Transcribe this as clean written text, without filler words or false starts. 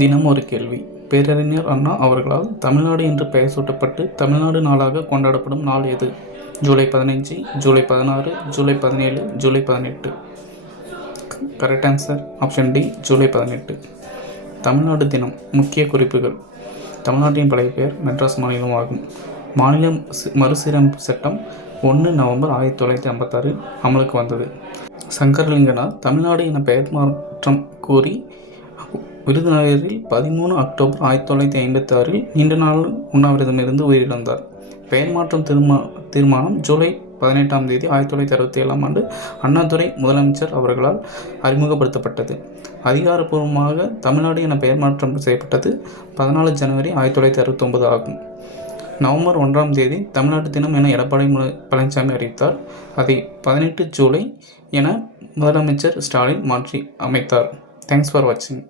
தினம் ஒரு கேள்வி. பேரறிஞர் அண்ணா அவர்களால் தமிழ்நாடு என்று பெயர் சூட்டப்பட்டு தமிழ்நாடு நாளாக கொண்டாடப்படும் நாள் எது? July 15, July 16, July 17, July 18. Correct answer option D, July 18. Tamil Nadu தினம். முக்கிய குறிப்புகள். தமிழ்நாட்டின் பழைய பெயர் மெட்ராஸ் மாநிலம் ஆகும். மாநில மறுசீரமைப்பு சட்டம் 1 நவம்பர் 1956 அமலுக்கு வந்தது. சங்கரலிங்கனார் தமிழ்நாடு என பெயர் மாற்றம் கோரி விருதுநகரில் 13 அக்டோபர் 1956 நீண்ட நாள் உண்ணாவிரதமிருந்து உயிரிழந்தார். பெயர் மாற்றம் தீர்மானம் ஜூலை 18ஆம் தேதி 1967ஆம் ஆண்டு அண்ணாதுரை முதலமைச்சர் அவர்களால் அறிமுகப்படுத்தப்பட்டது. அதிகாரப்பூர்வமாக தமிழ்நாடு என பெயர் மாற்றம் செய்யப்பட்டது 14 ஜனவரி 1969 ஆகும். நவம்பர் 1ஆம் தேதி தமிழ்நாடு தினம் என எடப்பாடி பழனிசாமி அறிவித்தார். அதை 18 ஜூலை என முதலமைச்சர் ஸ்டாலின் மாற்றி அமைத்தார். தேங்க்ஸ் ஃபார் வாட்சிங்.